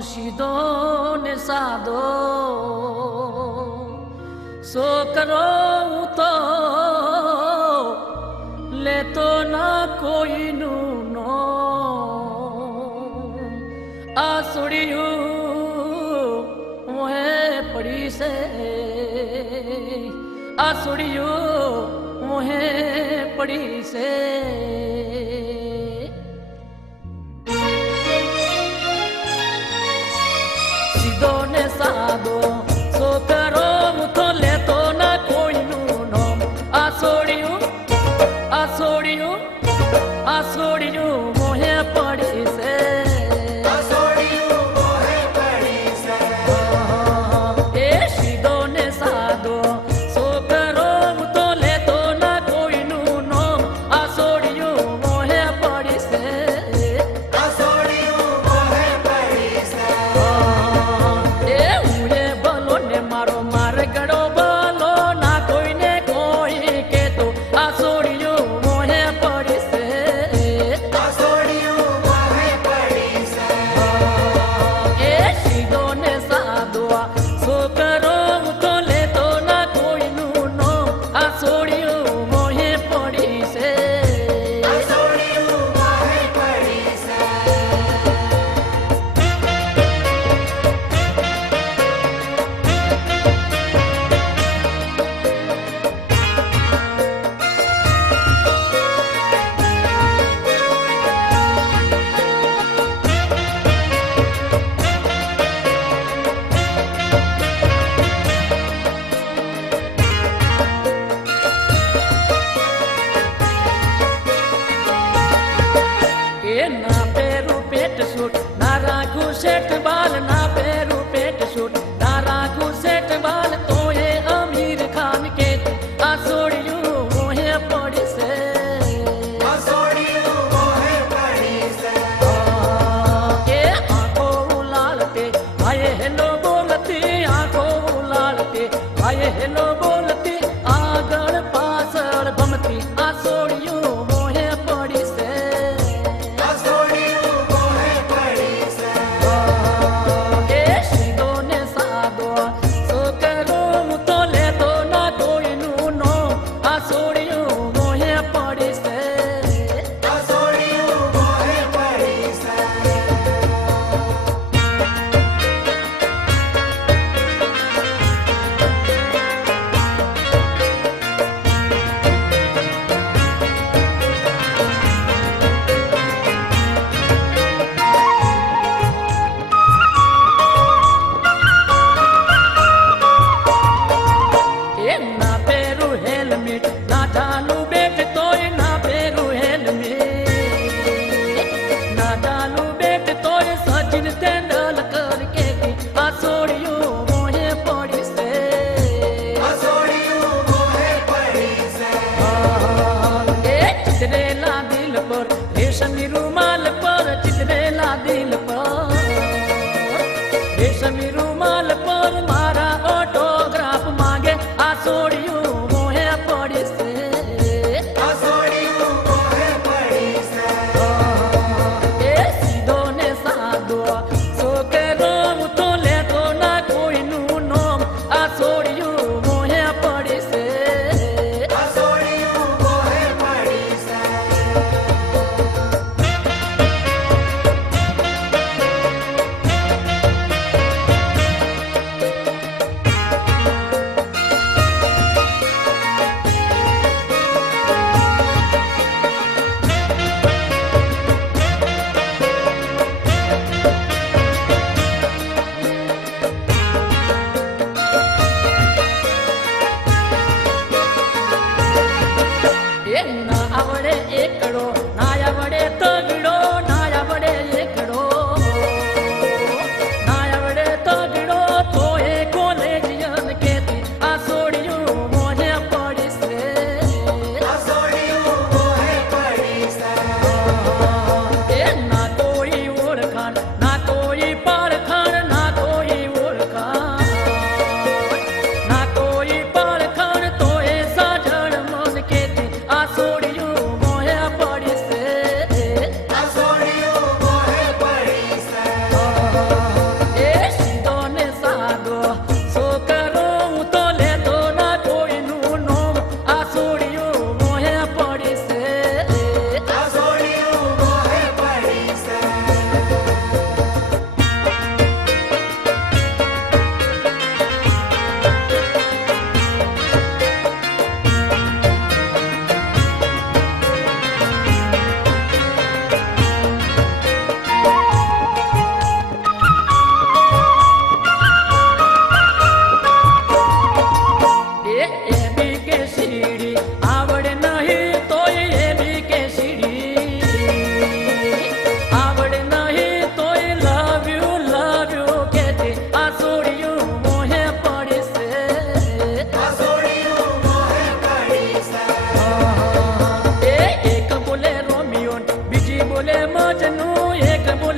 સીધો ને સાદો છોકરો હું તો લેતો ના કોઈનું નો આ સુડિયું મોહે પડી છે આ સુડિયું મોહે પડી છે સીધો ને સાદો છોકરો હું તો લેતો ના કોઈનું નામ આ છોડ્યું મોહે પડી છે એ સીધો ને સાદો છોકરો હું તો લેતો ના કોઈનું નામ આ છોડ્યું મોહે પડી છે એ હું એ ભલો ને મારો માર ગળો ભલો ના કોઈને કોઈ કેતો આ છોડ્યું મોહે પડી છે એ સીધો ને સાદો છોકરો હું તો લેતો ના કોઈનું નામ આ છોડ્યું મોહે પડી છે ના પેરું પેટ સૂટ ના રાખું શેઠ બાલ ના પેરું પેટ સૂટ ના રાખું શેઠ બાલ તો એ અમીર ખાન કે આ છોડ્યું મોહે પડી છે એ આંખો ઉલાળતે ભાઈ હેલો બોલતી આંખો ઉલાળતે ભાઈ હેલો બોલતી આગળ પાછળ ભમતી આ છોડ્યું મોહે પડી છે ના પેરું હેલ્મેટ ના ઢાલું બેટ તોય ના પેરું હેલ્મેટ ના ઢાલું બેટ તોય સચિન તેંડુલકર કે આ છોડ્યું મોહે પડી છે એ ચિતરેલા દિલ પર રેશમી રૂમાલ પર ચિતરેલા દિલ પર રેશમી રૂમાલ પર મારા ઓટોગ્રાફ માંગે આ છોડ્યું મોહે પડી છે એ સીધો ને સાદો છોકરો હું તો લેતો ના કોઈનું નામ આ છોડ્યું મોહે પડી છે બોલે મજનુ એક બોલે